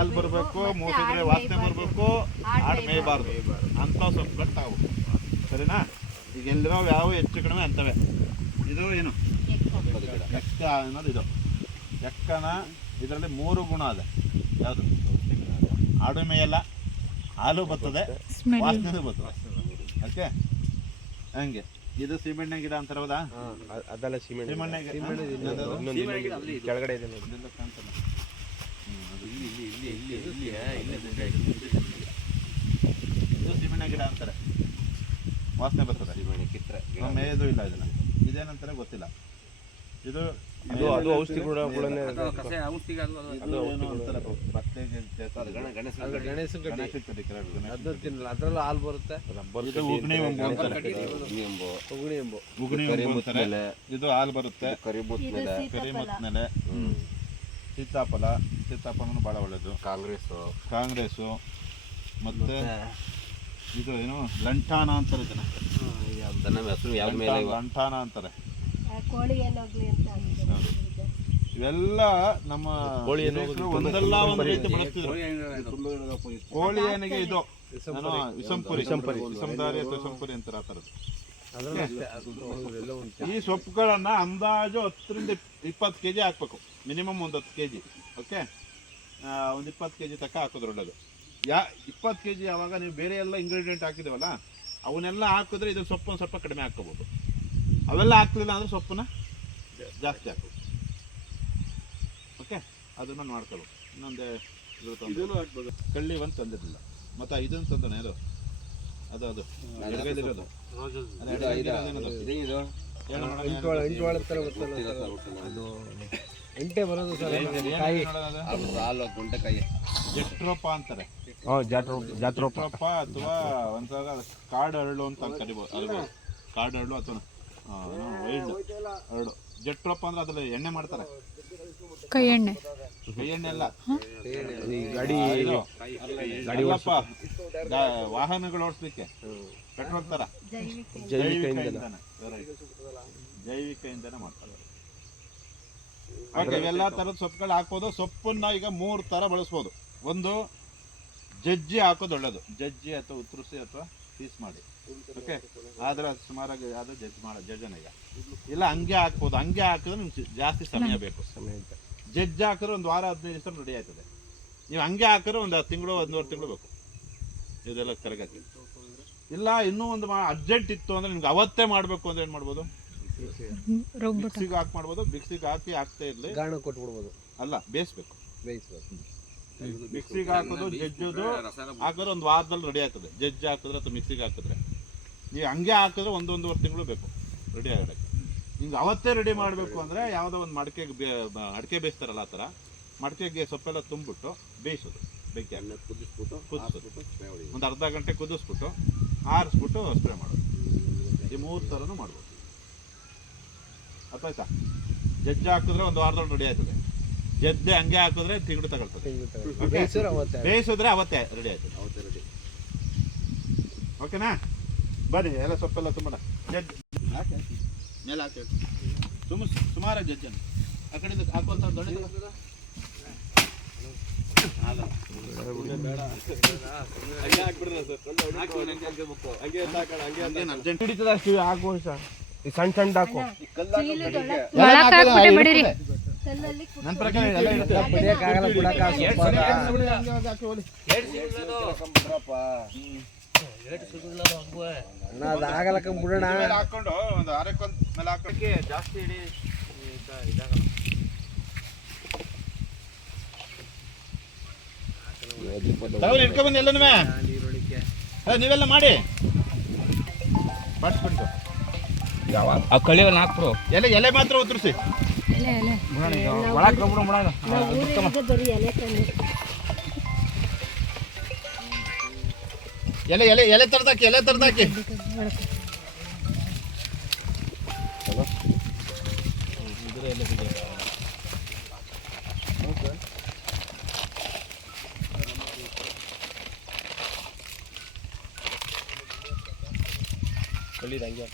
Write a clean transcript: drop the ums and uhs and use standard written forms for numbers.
ಹಾಲು ಬರಬೇಕು, ಮೂಸಿದ್ರೆ ವಾಸನೆ ಬರಬೇಕು, ಆಡು ಮೇಯಬಾರ್ದು ಅಂಥ ಸೊಪ್ಪು ಕಟ್ಟಾವು. ಸರಿನಾ? ಈಗ ಎಲ್ಲಿರೋ ಯಾವ ಹೆಚ್ಚು ಕಡಿಮೆ ಅಂತವೆ. ಇದು ಏನು ಎಕ್ಕ ಅನ್ನೋದು, ಇದು ಎಕ್ಕನ ಇದರಲ್ಲಿ 3 ಗುಣ ಅದ. ಯಾವುದು? ಆಡು ಮೇಯಲ್ಲ, ಹಾಲು ಬರ್ತದೆ, ವಾಸನೆ ಬರ್ತದೆ. ಓಕೆ, ಹಂಗೆ. ಇದು ಸೀಮೆಣ್ಣೆ ಗಿಡ ಅಂತಾರ, ಹೌದಾ? ಅದೆಲ್ಲ ಸೀಮೆಣ್ಣೆ ಕೆಳಗಡೆ ಇದೆ ನೋಡಿ. ಇದು ಸೀಮೆಣ್ಣೆ ಗಿಡ ಅಂತಾರೆ, ವಾಸನೆ ಬರ್ತದೆ. ಮೇಯದು ಇಲ್ಲ. ಇದನ್ನ ಇದೇನಂತಾರೆ ಗೊತ್ತಿಲ್ಲ. ಇದು ಅದು ಔಷಧಿ ಕೂಡ ಅದ್ರಲ್ಲೂ ಹಾಲು ಬರುತ್ತೆ. ಇದು ಹಾಲು ಬರುತ್ತೆ. ಕರಿಮುತ್ನೆಲೆ, ಸೀತಾಫಲ ಬಹಳ ಒಳ್ಳೇದು. ಕಾಂಗ್ರೆಸ್ಸು ಮತ್ತೆ ಇದು ಏನು ಲಂಠಾನ ಅಂತಾರೆ. ಲಂಠಾನ ಅಂತಾರೆ. ಇವೆಲ್ಲ ನಮ್ಮ ಒಂದಲ್ಲ ಒಂದು ರೀತಿ ಬಳಸ್ತಿದ್ರು. ಕೋಳಿ ಏನಿಗೆ ಇದು ವಿಷಂಪುರಿ ವಿಷಂಪುರಿ ಅಂತಾರೆ, ಆ ಥರದ್ದು. ಈ ಸೊಪ್ಪುಗಳನ್ನ ಅಂದಾಜು 10ರಿಂದ 20 kg ಹಾಕ್ಬೇಕು, ಮಿನಿಮಮ್ ಒಂದು 10 kg. ಓಕೆ, ಒಂದು 20 kg ತಕ್ಕ ಹಾಕಿದ್ರೆ ಒಳ್ಳೇದು. 20 kg ಯಾವಾಗ ನೀವು ಬೇರೆ ಎಲ್ಲ ಇಂಗ್ರೀಡಿಯೆಂಟ್ ಹಾಕಿದೇವಲ್ಲ, ಅವನ್ನೆಲ್ಲ ಹಾಕಿದ್ರೆ ಇದು ಸೊಪ್ಪು ಸ್ವಲ್ಪ ಕಡಿಮೆ ಹಾಕೋಬಹುದು. ಅವೆಲ್ಲ ಹಾಕ್ಲಿಲ್ಲ ಅಂದ್ರೆ ಸೊಪ್ಪನ್ನ ಜಾಸ್ತಿ ಹಾಕೋದು. ಓಕೆ, ಅದನ್ನ ಮಾಡ್ಕೋಬೇಕು. ಇನ್ನೊಂದೇ ಕಳ್ಳಿ ಒಂದು ತಂದಿರಲಿಲ್ಲ, ಮತ್ತೆ ಇದನ್ನು ತಂದನೆ. ಅದು ಎಡಗೈದಿರೋದು ಎಂಟೆ ಬರೋದು ಸರ್. ಜಟ್ರೋಪ ಅಂತಾರೆ, ಜಾತ್ರೋಪ ಅಥವಾ ಒಂದ್ಸಲ ಕಾಡು ಹರಳು ಅಂತ ಕರಿಬೋದು. ಕಾಡು ಹರಳು ಅಥವಾ ವೈಲ್ಡ್ ಹರಳು. ಜಟ್ರೋಪ ಅಂದ್ರೆ ಅದ್ರಲ್ಲಿ ಎಣ್ಣೆ ಮಾಡ್ತಾರೆ, ಕೈ ಎಣ್ಣೆ ಅಲ್ಲ, ವಾಹನಗಳು ಓಡಿಸ್ಲಿಕ್ಕೆ ಪೆಟ್ರೋಲ್ ತರ ಜೈವಿಕ ಇಂಧನ ಮಾಡ್ತಾರೆ. ಇವೆಲ್ಲ ತರದ ಸೊಪ್ಪುಗಳು ಹಾಕೋದು. ಸೊಪ್ಪನ್ನ ಈಗ 3 ತರ ಬಳಸ್ಬೋದು. ಒಂದು, ಜಜ್ಜಿ ಹಾಕೋದು ಒಳ್ಳೇದು. ಜಜ್ಜಿ ಅಥವಾ ಉತ್ತರಿಸಿ ಅಥವಾ ಪೀಸ್ ಮಾಡಿ. ಓಕೆ, ಆದ್ರೆ ಸುಮಾರಾಗಿ ಅದು ಜಜ್ಜನ ಈಗ ಇಲ್ಲ. ಹಂಗೆ ಹಾಕ್ಬೋದು. ಹಂಗೆ ಹಾಕಿದ್ರೆ ನಿಮ್ಗೆ ಜಾಸ್ತಿ ಸಮಯ ಬೇಕು. ಜಜ್ಜಿ ಹಾಕಿದ್ರೆ 1 ವಾರ 15 ದಿವಸ ರೆಡಿ ಆಯ್ತದೆ. ನೀವು ಹಂಗೆ ಹಾಕಿದ್ರೆ 1 ತಿಂಗಳು 1.5 ತಿಂಗಳು ಬೇಕು ಇದೆಲ್ಲ ಕರಗಕ್ಕೆ. ಇಲ್ಲ ಇನ್ನೂ ಒಂದು ಅರ್ಜೆಂಟ್ ಇತ್ತು ಅಂದ್ರೆ ನಿಮ್ಗೆ ಅವತ್ತೇ ಮಾಡಬೇಕು ಅಂದ್ರೆ ಏನು ಮಾಡ್ಬೋದು? ಮಿಕ್ಸಿಗೆ ಹಾಕಿ ಮಾಡ್ಬೋದು. ಮಿಕ್ಸಿಗೆ ಹಾಕ್ತಾ ಇರಲಿ, ಗಾಣ ಕೊಟ್ಬಿಡ್ಬೋದು. ಅಲ್ಲ, ಬೇಯಿಸ್ಬೇಕು. ಮಿಕ್ಸಿಗೆ ಹಾಕೋದು, ಜಜ್ಜೋದು ಹಾಕಿದ್ರೆ 1 ವಾರದಲ್ಲಿ ರೆಡಿ ಆಗ್ತದೆ. ಜಜ್ಜಿ ಹಾಕಿದ್ರೆ ಅಥವಾ ಮಿಕ್ಸಿಗೆ ಹಾಕಿದ್ರೆ. ನೀವು ಹಂಗೆ ಹಾಕಿದ್ರೆ 1.5 ತಿಂಗಳು ಬೇಕು ರೆಡಿ ಆಗೋದಕ್ಕೆ. ಹಿಂಗೆ ಅವತ್ತೇ ರೆಡಿ ಮಾಡಬೇಕು ಅಂದರೆ ಯಾವುದೋ ಒಂದು ಅಡಿಕೆ ಬೇಯಿಸ್ತಾರಲ್ಲ, ಆ ಥರ ಮಡಿಕೆಗೆ ಸೊಪ್ಪೆಲ್ಲ ತುಂಬಿಬಿಟ್ಟು ಬೇಯಿಸೋದು. ಬೆಂಕಿ ಕುದಿಸ್ಬಿಟ್ಟು ಒಂದು ಅರ್ಧ ಗಂಟೆ ಕುದಿಸ್ಬಿಟ್ಟು ಆರಿಸ್ಬಿಟ್ಟು ಸ್ಪ್ರೇ ಮಾಡೋದು. ಈ 3 ಥರನೂ ಮಾಡ್ಬೋದು. ಅರ್ಥಾಯ್ತಾ? ಜಜ್ಜಿ ಹಾಕಿದ್ರೆ 1 ವಾರದಲ್ಲಿ ರೆಡಿ ಆಯ್ತದೆ. ಜಜ್ಜೆ ಹಂಗೆ ಹಾಕಿದ್ರೆ ತಿಂಗಳು ತಗೊಳ್ತದೆ. ಬೇಯಿಸಿದ್ರೆ ಅವತ್ತೇ ರೆಡಿ ಆಯ್ತದೆ. ಓಕೆನಾ? ಬನ್ನಿ, ಎಲ್ಲ ಸೊಪ್ಪೆಲ್ಲ ತುಂಬ ಮೇಲೆ ಹಾಕಿ ಸುಮಾರು ಜಜ್ಜನ್ನು ಆ ಕಡೆಯಿಂದ ಹಾಕುವಂಥ ದೊಡ್ಡ ಹಾಕುವ ಸರ್. ಸಣ್ಣ ಸಣ್ಣ ಹಾಕು. ನನ್ನ ಪ್ರಕಾರ ಆಗಲಕ್ಕ ಬಿಡೋಣ. ಹಾಕೊಂಡು ಒಂದು ಅರೆಕೊಂದು ಮೇಲೆ ಹಾಕೋಕ್ಕೆ ಜಾಸ್ತಿ ಇಡೀ ಇದಾಗಲ್ಲ. ಇಟ್ಕೊಂಡ್ಬಂದು ಎಲ್ಲನೂ ನೀವೆಲ್ಲ ಮಾಡಿ ಮಾಡಿಸ್ಬಿಟ್ಟು ಆ ಕಳಿವನ್ನ ಹಾಕ್ಬಿಡು. ಎಲೆ ಮಾತ್ರ ಉತ್ತರಿಸಿ. ಎಲೆ ತರದಾಕಿ. ಕಳಿದ ಹಂಗೆ